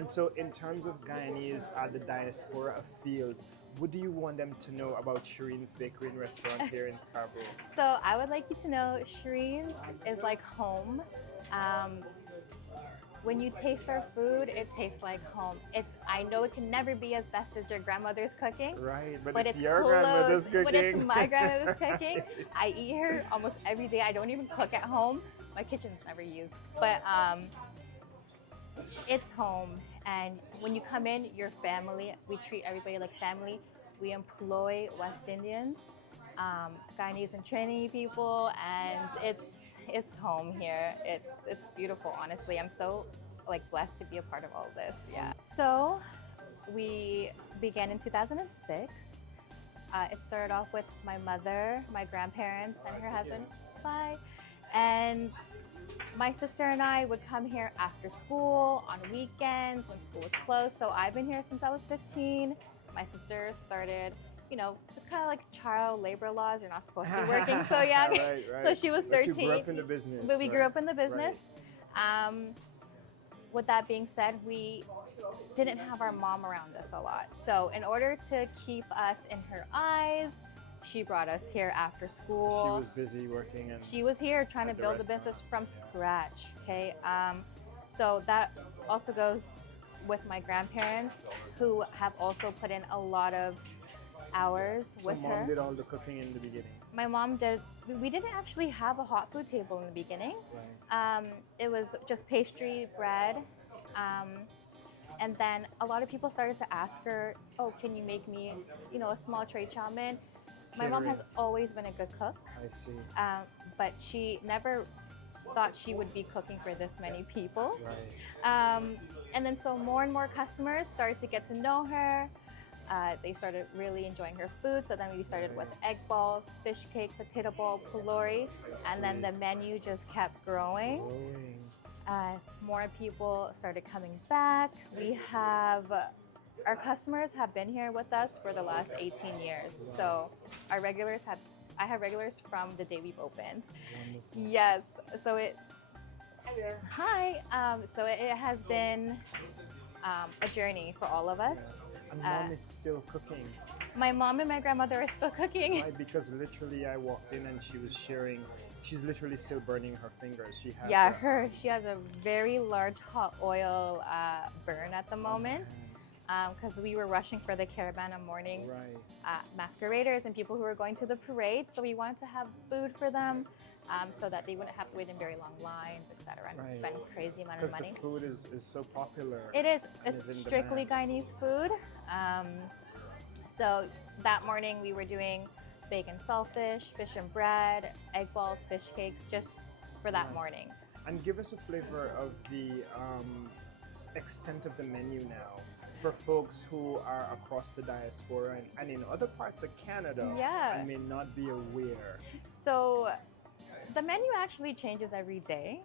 And so in terms of Guyanese the diaspora field, what do you want them to know about Shereen's Bakery and Restaurant here in Scarborough? So I would like you to know Shereen's is like home. Um, when you taste our food, it tastes like home. I know it can never be as best as your grandmother's cooking. Right, But it's it's your close. grandmother's cooking. But it's my grandmother's cooking. I eat her almost every day. I don't even cook at home. My kitchen's never used. But it's home. And when you come in, you're family. We treat everybody like family. We employ West Indians, Guyanese and Trini people, and it's home here. It's beautiful, honestly. I'm so blessed to be a part of all of this. Yeah. So we began in 2006. It started off with my mother, my grandparents, and her husband. Bye. And my sister and I would come here after school, on weekends, when school was closed. So I've been here since I was 15. My sister started, it's kind of like child labor laws. You're not supposed to be working so young. Right. So she was 13. But you grew up in the business. But we grew up in the business. Right. With that being said, we didn't have our mom around us a lot. So in order to keep us in her eyes, she brought us here after school. She was busy working, and she was here trying to build the business from scratch. Okay, so that also goes with my grandparents, who have also put in a lot of hours with her. So mom did all the cooking in the beginning. My mom did. We didn't actually have a hot food table in the beginning. Right. It was just pastry, bread. And then a lot of people started to ask her, "Oh, can you make me, a small tray chow mein?" My mom has always been a good cook. I see. But she never thought she would be cooking for this many people. Right. And then so more and more customers started to get to know her. They started really enjoying her food. So then we started with egg balls, fish cake, potato bowl, pulori, and then the menu just kept growing. More people started coming back. Our customers have been here with us for the last 18 years. So I have regulars from the day we've opened. Wonderful. Yes. So Hi there. Hi. So it has been a journey for all of us. Yes. And mom is still cooking. My mom and my grandmother are still cooking. Right, because literally I walked in and she was sharing. She's literally still burning her fingers. She has a very large hot oil burn at the moment. Because we were rushing for the Caravana morning masqueraders and people who were going to the parade. So we wanted to have food for them so that they wouldn't have to wait in very long lines, etc., and spend a crazy amount of money. Because the food is so popular. It is. It's strictly Guyanese food. So that morning we were doing bacon saltfish, fish and bread, egg balls, fish cakes, just for that morning. And give us a flavor of the extent of the menu now for folks who are across the diaspora and in other parts of Canada and may not be aware. So the menu actually changes every day.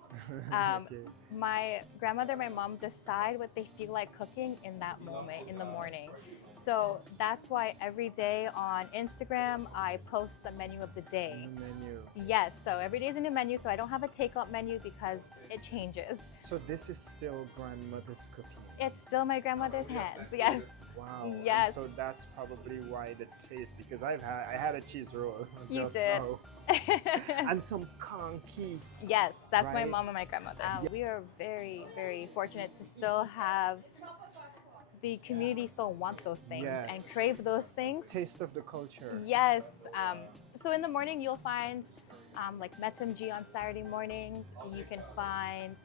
My grandmother, my mom decide what they feel like cooking in that moment, in the morning. So that's why every day on Instagram, I post the menu of the day. The menu. Yes, so every day is a new menu, so I don't have a takeout menu because it changes. So this is still grandmother's cooking? It's still my grandmother's hands, yes. Wow. Yes. And so that's probably why the taste, because I had a cheese roll. You did. And some conky. Yes, that's my mom and my grandmother. We are very, very fortunate to still have the community still want those things and crave those things. Taste of the culture. Yes. So in the morning, you'll find like metamji on Saturday mornings. You can find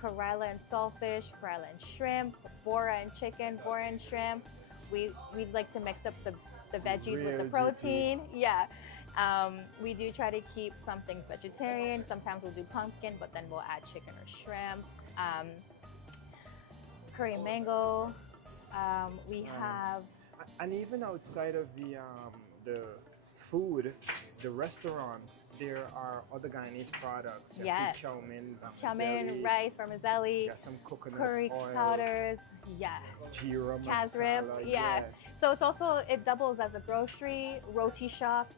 Karela and saltfish, Karela and shrimp, bora and chicken, bora and shrimp. We like to mix up the veggies with the protein. Yeah. We do try to keep some things vegetarian. Sometimes we'll do pumpkin, but then we'll add chicken or shrimp. Curry and mango. We have... And even outside of the food, the restaurant, there are other Guyanese products. Yes. Chow mein, chow mein, rice, vermicelli, some coconut curry oil, powders, jeera masala, masala, yes. So it doubles as a grocery, roti shop,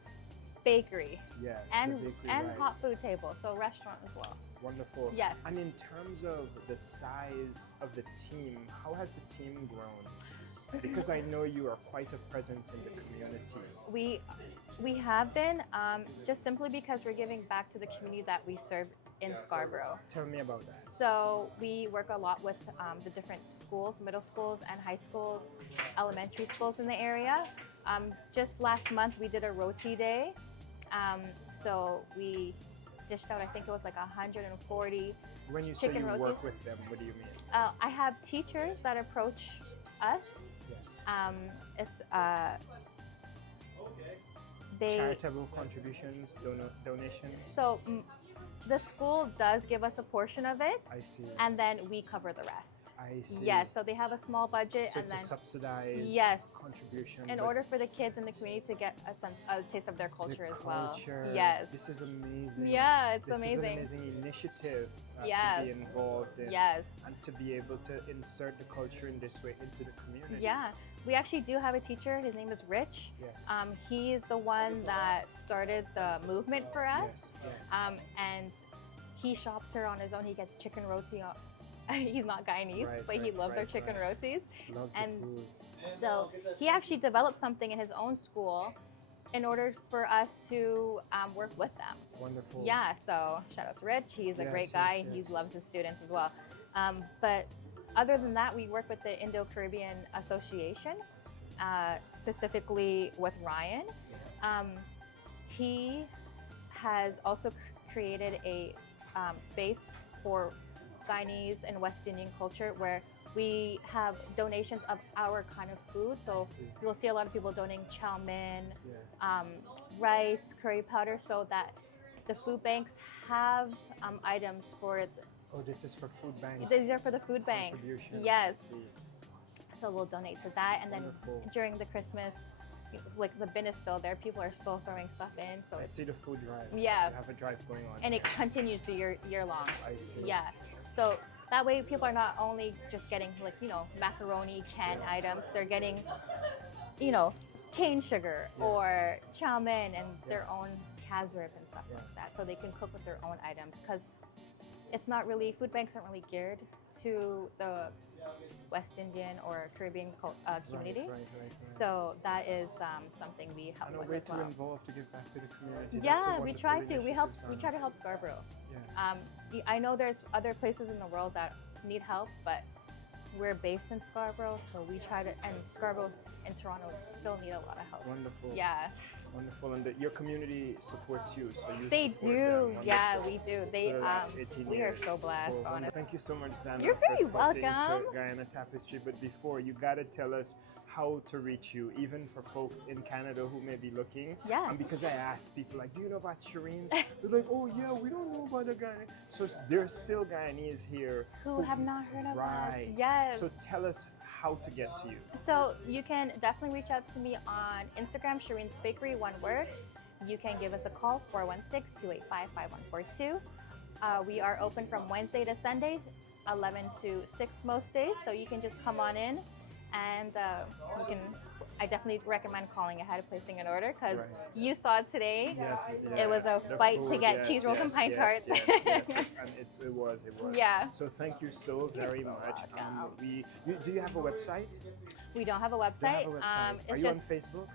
bakery, yes, and bakery, hot food table, so restaurant as well. Wonderful. Yes. And in terms of the size of the team, how has the team grown? Because I know you are quite a presence in the community. We have been, just simply because we're giving back to the community that we serve in Scarborough. Tell me about that. So we work a lot with the different schools, middle schools and high schools, elementary schools in the area. Just last month we did a Roti Day. So we dished out, I think it was like 140 When you say chicken you rotis. work with them, what do you mean? I have teachers that approach us. Yes. Charitable contributions, donations. So the school does give us a portion of it. I see. And then we cover the rest. I see. Yes, so they have a small budget, So and it's then a subsidized yes, contribution. in order for the kids in the community to get a taste of their culture as well. Yes. This is amazing. Yeah, it's this amazing. This is an amazing initiative Yeah. to be involved in. Yes. And to be able to insert the culture in this way into the community. Yeah, we actually do have a teacher. His name is Rich. Yes. He is the one that started the movement for us. Yes. Yes. And he shops her on his own. He gets chicken roti. He's not Guyanese, but he loves our chicken rotis. Loves and the food. so he actually developed something in his own school in order for us to work with them. Wonderful. Yeah, so shout out to Rich. He's a great guy. Yes. He loves his students as well. But other than that, we work with the Indo-Caribbean Association, specifically with Ryan. Yes. He has also created a space for Guyanese and West Indian culture where we have donations of our kind of food. So you'll see a lot of people donating chow mein, Yes. rice, curry powder, so that the food banks have items for. Oh, this is for food bank. These are for the food banks. Contributions. Yes. I see. So we'll donate to that, and then Wonderful. during the Christmas, like the bin is still there. People are still throwing stuff in. So I it's, see the food drive. Yeah. You have a drive going on. and it continues to year long. I see. Yeah. So that way, people are not only just getting macaroni canned items. They're getting, cane sugar or chow mein and their own casrib and stuff like that, so they can cook with their own items. Because it's not really, food banks aren't really geared to the West Indian or Caribbean community. Right. So that is something we help And a with way as to well. involve to give back to the community. That's a Yeah, we wonderful try to. initiative, We try to help Scarborough. Yes. I know there's other places in the world that need help, but we're based in Scarborough, so we try to. And Scarborough and Toronto still need a lot of help. Wonderful. Yeah. Wonderful, and your community supports you, so you They support do. them. Yeah, Wonderful. we do. They For the last 18 we are years. so blessed, Wonderful. honestly. Thank you so much, Zana. You're very for talking welcome. to Guyana Tapestry. But before, you gotta tell us how to reach you, even for folks in Canada who may be looking. Yeah. And because I asked people, like, do you know about Shereen's? They're like, oh yeah, we don't know about the Guyana. So there's still Guyanese here Who have not heard of us. Right. Yes. So tell us how to get to you. So you can definitely reach out to me on Instagram, Shereen's Bakery, one word. You can give us a call, 416-285-5142. We are open from Wednesday to Sunday, 11 to 6 most days. So you can just come on in, and I definitely recommend calling ahead of placing an order, because you saw it today. Yes, It was a the fight to food, get cheese rolls and pine tarts. Yes. And it was. Yeah. So thank you so very so much. welcome. Do you have a website? We don't have a Do you website. have a website? It's Are you just on Facebook?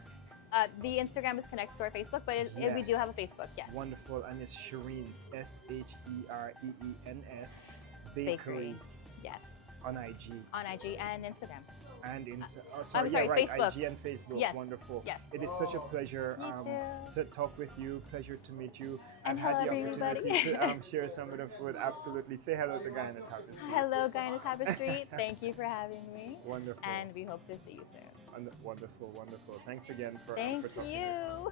the Instagram is connected to our Facebook, but we do Yes. have a Facebook. Yes. Wonderful, and it's Shereen's SHEREENS Bakery. Yes. on IG On IG and Instagram. and Facebook. IG and Facebook. Yes. Wonderful. Yes. It is such a pleasure You to too. talk with you. Pleasure to meet you. And had the hello, opportunity everybody. to share some of the food. Absolutely. Say hello to Guyana Tapestry. Hello, Guyana Tapestry. Thank you for having me. Wonderful. And we hope to see you soon. Wonderful. Thanks again for Thank talking. you.